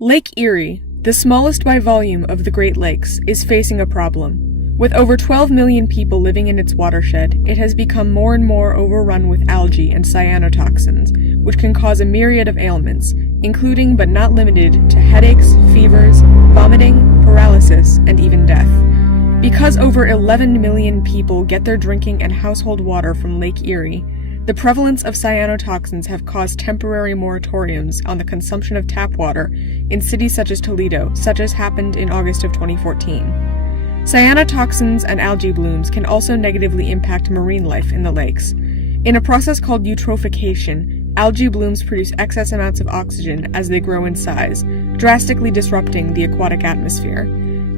Lake Erie, the smallest by volume of the Great Lakes, is facing a problem. With over 12 million people living in its watershed, it has become more and more overrun with algae and cyanotoxins, which can cause a myriad of ailments, including but not limited to headaches, fevers, vomiting, paralysis, and even death. Because over 11 million people get their drinking and household water from Lake Erie, the prevalence of cyanotoxins have caused temporary moratoriums on the consumption of tap water in cities such as Toledo, such as happened in August of 2014. Cyanotoxins and algae blooms can also negatively impact marine life in the lakes. In a process called eutrophication, algae blooms produce excess amounts of oxygen as they grow in size, drastically disrupting the aquatic atmosphere.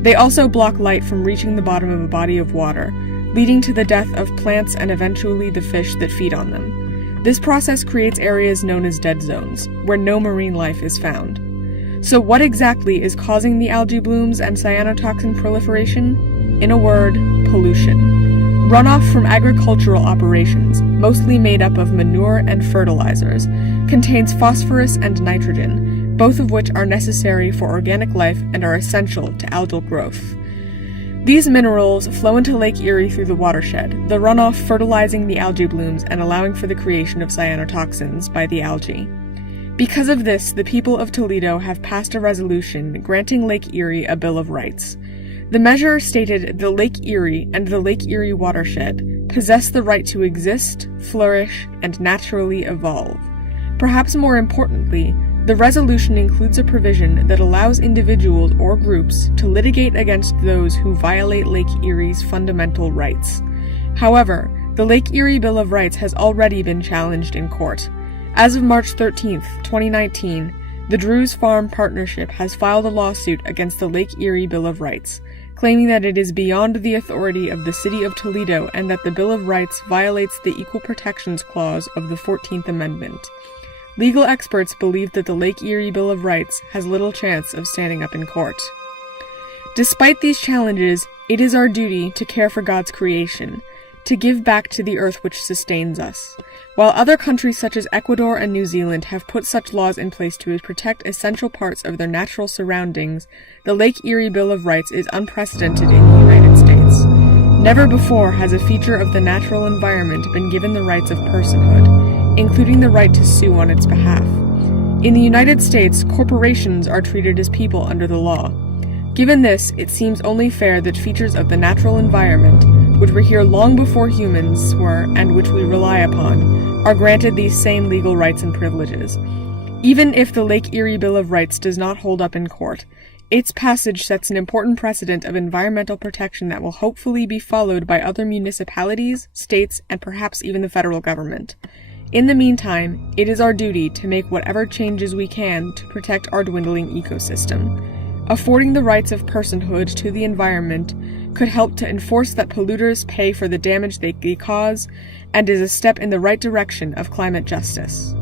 They also block light from reaching the bottom of a body of water, leading to the death of plants and eventually the fish that feed on them. This process creates areas known as dead zones, where no marine life is found. So what exactly is causing the algae blooms and cyanotoxin proliferation? In a word, pollution. Runoff from agricultural operations, mostly made up of manure and fertilizers, contains phosphorus and nitrogen, both of which are necessary for organic life and are essential to algal growth. These minerals flow into Lake Erie through the watershed, the runoff fertilizing the algae blooms and allowing for the creation of cyanotoxins by the algae. Because of this, the people of Toledo have passed a resolution granting Lake Erie a Bill of Rights. The measure stated that Lake Erie and the Lake Erie watershed possess the right to exist, flourish, and naturally evolve. Perhaps more importantly, the resolution includes a provision that allows individuals or groups to litigate against those who violate Lake Erie's fundamental rights. However, the Lake Erie Bill of Rights has already been challenged in court. As of March 13, 2019, the Drews Farm Partnership has filed a lawsuit against the Lake Erie Bill of Rights, claiming that it is beyond the authority of the City of Toledo and that the Bill of Rights violates the Equal Protections Clause of the 14th Amendment. Legal experts believe that the Lake Erie Bill of Rights has little chance of standing up in court. Despite these challenges, it is our duty to care for God's creation, to give back to the earth which sustains us. While other countries such as Ecuador and New Zealand have put such laws in place to protect essential parts of their natural surroundings, the Lake Erie Bill of Rights is unprecedented in the United States. Never before has a feature of the natural environment been given the rights of personhood, including the right to sue on its behalf. In the United States, corporations are treated as people under the law. Given this, it seems only fair that features of the natural environment, which were here long before humans were and which we rely upon, are granted these same legal rights and privileges. Even if the Lake Erie Bill of Rights does not hold up in court, its passage sets an important precedent of environmental protection that will hopefully be followed by other municipalities, states, and perhaps even the federal government. In the meantime, it is our duty to make whatever changes we can to protect our dwindling ecosystem. Affording the rights of personhood to the environment could help to enforce that polluters pay for the damage they cause and is a step in the right direction of climate justice.